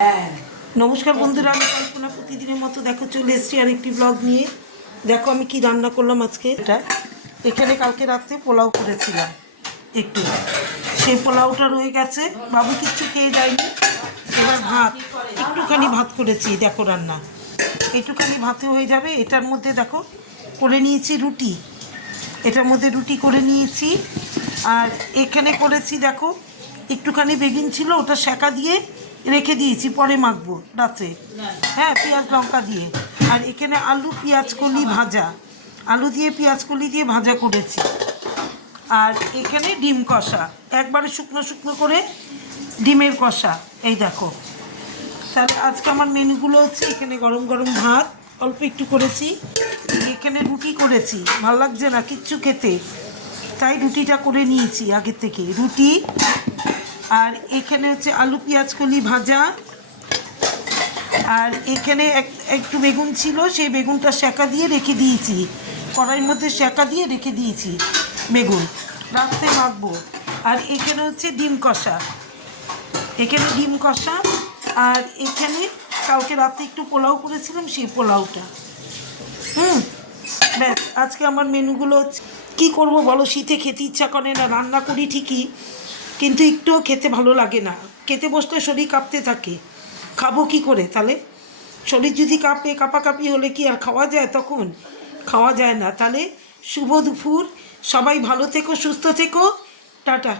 नमस्कार बंधुरा कल्पना प्रतिदिन मतो देखो चले आरेकटी ब्लग निये देखो आमी कि रान्ना करलाम आजके एखाने कालके रात्रे पोलाव करेছিলাম एकटू সেই পোলাওটা রয়ে গেছে বাবু কিচ্ছু খেয়ে যায়নি এবার ভাত একটুখানি ভাত করেছি দেখো রান্না একটুখানি ভাতে হয়ে যাবে এটার মধ্যে দেখো করে নিয়েছি রুটি এটার মধ্যে রুটি করে নিয়েছি আর এখানে করেছি দেখো একটুখানি বেগুন ছিল ওটা সেকা দিয়ে রেখে দিয়েছি পরে মাখবো রাতে হ্যাঁ পেঁয়াজ লঙ্কা দিয়ে আর এখানে আলু পেঁয়াজ কলি ভাজা আলু দিয়ে পেঁয়াজ কলি দিয়ে ভাজা করেছি আর এখানে ডিম কষা একবারে শুকনো শুকনো করে ডিমের কষা এই দেখো তাহলে আজকে আমার মেনুগুলো হচ্ছে এখানে গরম গরম ভাত অল্প একটু করেছি এখানে রুটি করেছি ভালো লাগছে না কিচ্ছু খেতে তাই রুটিটা করে নিয়েছি আগে থেকে রুটি আর এখানে হচ্ছে আলু পেঁয়াজ কলি ভাজা আর এখানে একটু বেগুন ছিল সেই বেগুনটা সেকা দিয়ে রেখে দিয়েছি কড়াইয়ের মধ্যে সেকা দিয়ে রেখে দিয়েছি বেগুন রাত্রে মাখবো আর এখানে হচ্ছে ডিম কষা এখানে ডিম কষা আর এখানে কালকে রাতে একটু পোলাও করেছিলাম সেই পোলাওটা ব্যাস আজকে আমার মেনুগুলো হচ্ছে কী করবো বলো শীতে খেতে ইচ্ছা করে না রান্না করি ঠিকই কিন্তু একটুও খেতে ভালো লাগে না খেতে বসলে শরীর কাঁপতে থাকে খাবো কী করে তাহলে শরীর যদি কাঁপে কাঁপাকাঁপি হলে কি আর খাওয়া যায় তখন খাওয়া যায় না তাহলে শুভ দুপুর সবাই ভালো থেকো সুস্থ থেকো টাটা।